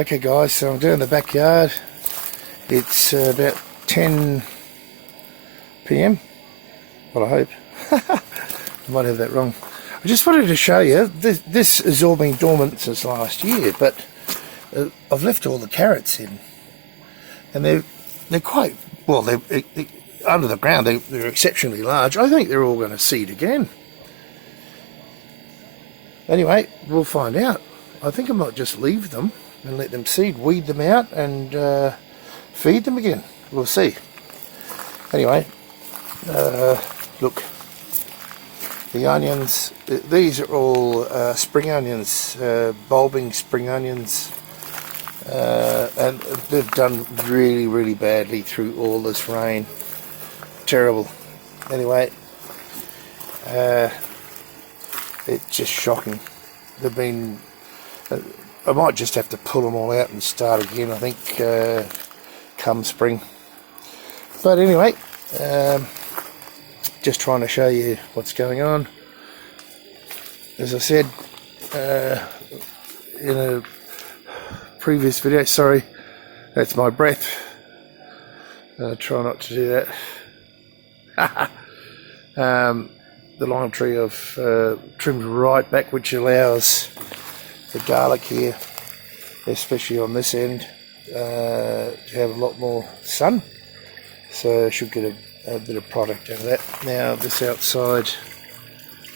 Okay guys, so I'm down in the backyard. It's about 10 PM. Well, I hope. I might have that wrong. I just wanted to show you, this has all been dormant since last year, but I've left all the carrots in. And they're quite, well, they're under the ground, they're exceptionally large. I think they're all going to seed again. Anyway, we'll find out. I think I might just leave them and let them seed, weed them out and feed them again. We'll see. Anyway, look, the onions, these are all spring onions, bulbing spring onions, and they've done really badly through all this rain. Terrible. Anyway, it's just shocking. They've been, I might just have to pull them all out and start again, I think, come spring. But anyway, just trying to show you what's going on. As I said in a previous video, sorry, that's my breath. Try not to do that. The lime tree I've trimmed right back, which allows the garlic here, especially on this end, to have a lot more sun. So I should get a bit of product out of that. Now this outside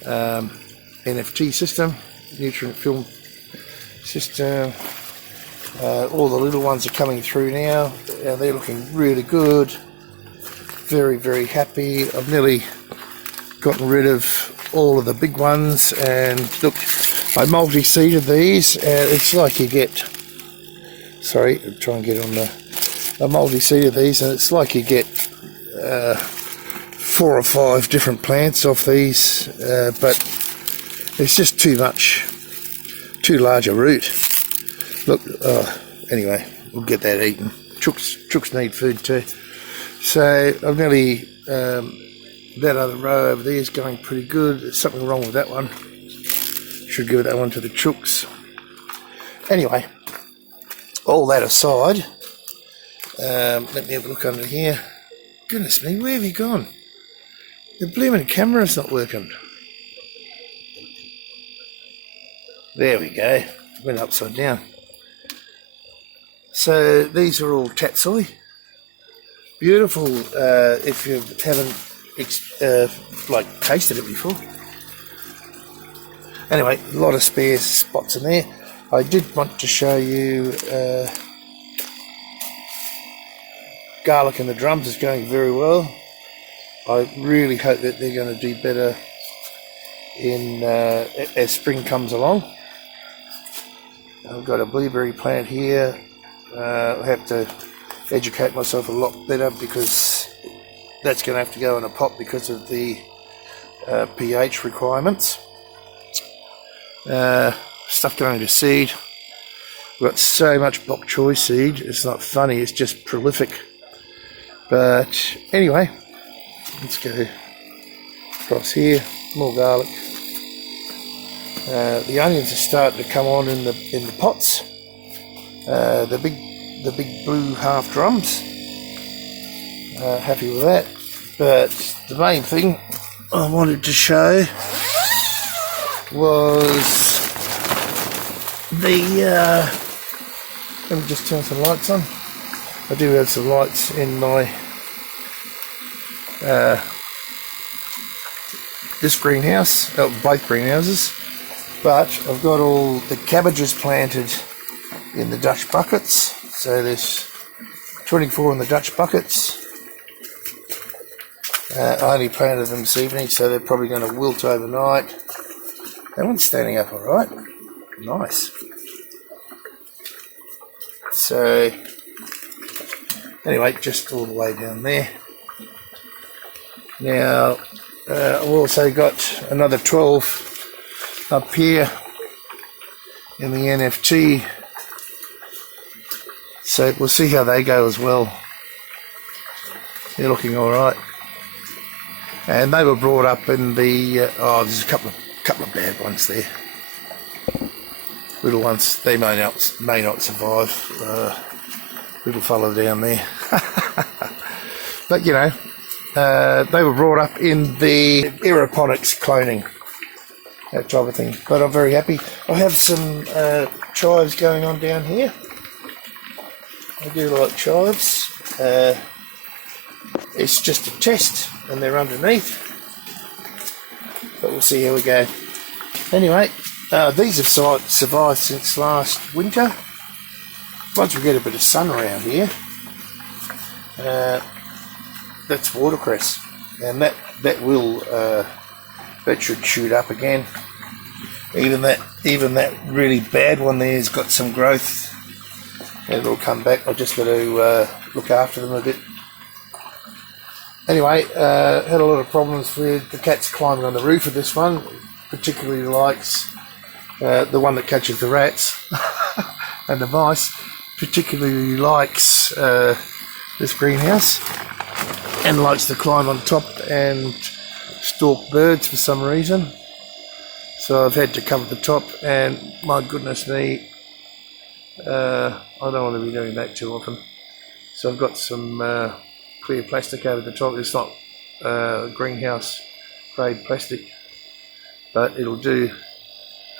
NFT system, nutrient film system, all the little ones are coming through now. They're looking really good. Very happy. I've nearly gotten rid of all of the big ones, and look, I multi-seeded these, and it's like you get, sorry, I'll try and get on the, I multi-seeded these, and it's like you get 4 or 5 different plants off these, but it's just too much, too large a root. Look, anyway, we'll get that eaten. Chooks need food too. So I've nearly, that other row over there is going pretty good. There's something wrong with that one. Should give that one to the chooks. Anyway, all that aside, let me have a look under here. Goodness me, where have you gone? The blooming camera's not working. There we go. Went upside down. So these are all tatsoi. Beautiful if you haven't like tasted it before. Anyway, a lot of spare spots in there. I did want to show you garlic in the drums is going very well. I really hope that they're going to do better in as spring comes along. I've got a blueberry plant here. I have to educate myself a lot better because that's going to have to go in a pot because of the pH requirements. Stuff going to seed. We've got so much bok choy seed, it's not funny, it's just prolific. But anyway, let's go across here, more garlic. The onions are starting to come on in the pots. The big blue half drums. Happy with that. But the main thing I wanted to show was the let me just turn some lights on. I do have some lights in my this greenhouse, both greenhouses, but I've got all the cabbages planted in the Dutch buckets. So there's 24 in the Dutch buckets. I only planted them this evening, so they're probably going to wilt overnight. That one's standing up all right. Nice. So anyway, just all the way down there. Now I've also got another 12 up here in the NFT. So we'll see how they go as well. They're looking all right. And they were brought up in the, there's a couple of bad ones there. little ones, they may not survive. Little fella down there. But you know, they were brought up in the aeroponics cloning, that type of thing. But I'm very happy. I have some chives going on down here. I do like chives. It's just a test, and they're underneath. But we'll see how we go. Anyway, these have survived since last winter. Once we get a bit of sun around here, that's watercress, and that should shoot up again. Even that really bad one there's got some growth, and it'll come back. I've just got to look after them a bit. Anyway, had a lot of problems with the cats climbing on the roof of this one. Particularly likes the one that catches the rats and the mice. Particularly likes this greenhouse, and likes to climb on top and stalk birds for some reason. So I've had to cover the top, and my goodness me, I don't want to be doing that too often. So I've got some clear plastic over the top. It's not greenhouse grade plastic, but it'll do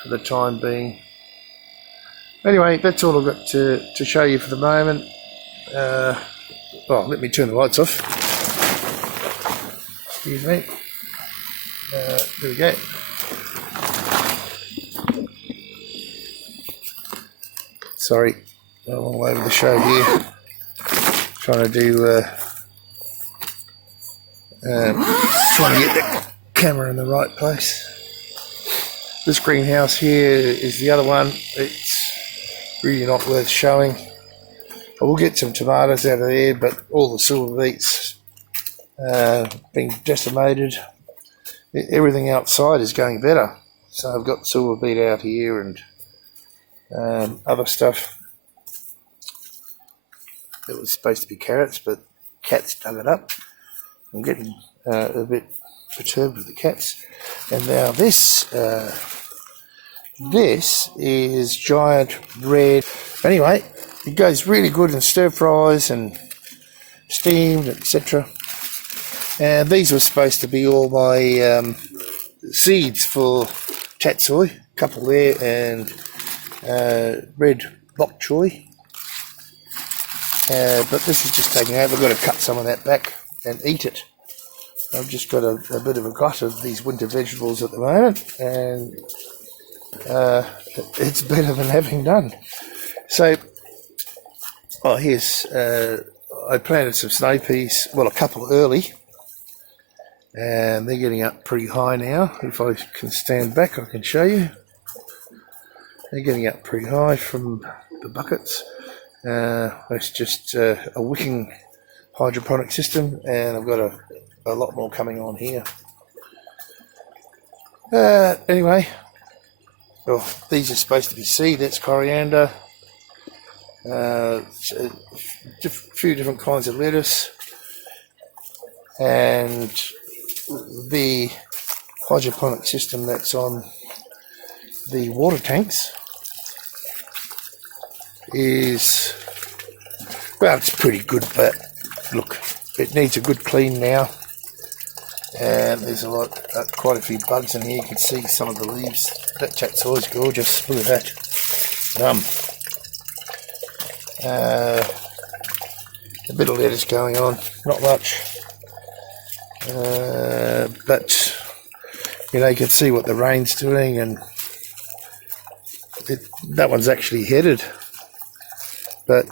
for the time being. Anyway, that's all I've got to show you for the moment. Let me turn the lights off. Excuse me. There we go. Sorry, I'm all over the show here. Trying to do, trying to get the camera in the right place. This greenhouse here is the other one. It's really not worth showing. I will get some tomatoes out of there, but all the silver beets being decimated. Everything outside is going better. So I've got silver beet out here and other stuff. It was supposed to be carrots, but cats dug it up. I'm getting a bit perturbed with the cats. And now this is giant red. Anyway, it goes really good in stir fries and steamed, etc. And these were supposed to be all my seeds for tatsoi, a couple there, and red bok choy. But this is just taken out. I've got to cut some of that back and eat it. I've just got a bit of a glut of these winter vegetables at the moment, and it's better than having done. So, here's, I planted some snow peas, well, a couple early, and they're getting up pretty high now. If I can stand back, I can show you. They're getting up pretty high from the buckets. It's just a wicking hydroponic system, and I've got a lot more coming on here. Anyway, these are supposed to be seed. That's coriander, a few different kinds of lettuce, and the hydroponic system that's on the water tanks is, well, it's pretty good, but look, it needs a good clean now, and there's quite a few bugs in here. You can see some of the leaves. That tatsoi is gorgeous. Look at that. A bit of lettuce going on, not much, but you know, you can see what the rain's doing, and that one's actually headed, but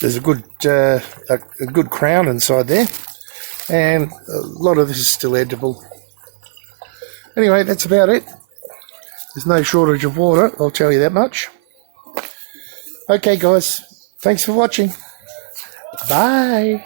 there's a good crown inside there, and a lot of this is still edible. Anyway, that's about it. There's no shortage of water, I'll tell you that much. Okay guys, thanks for watching. Bye.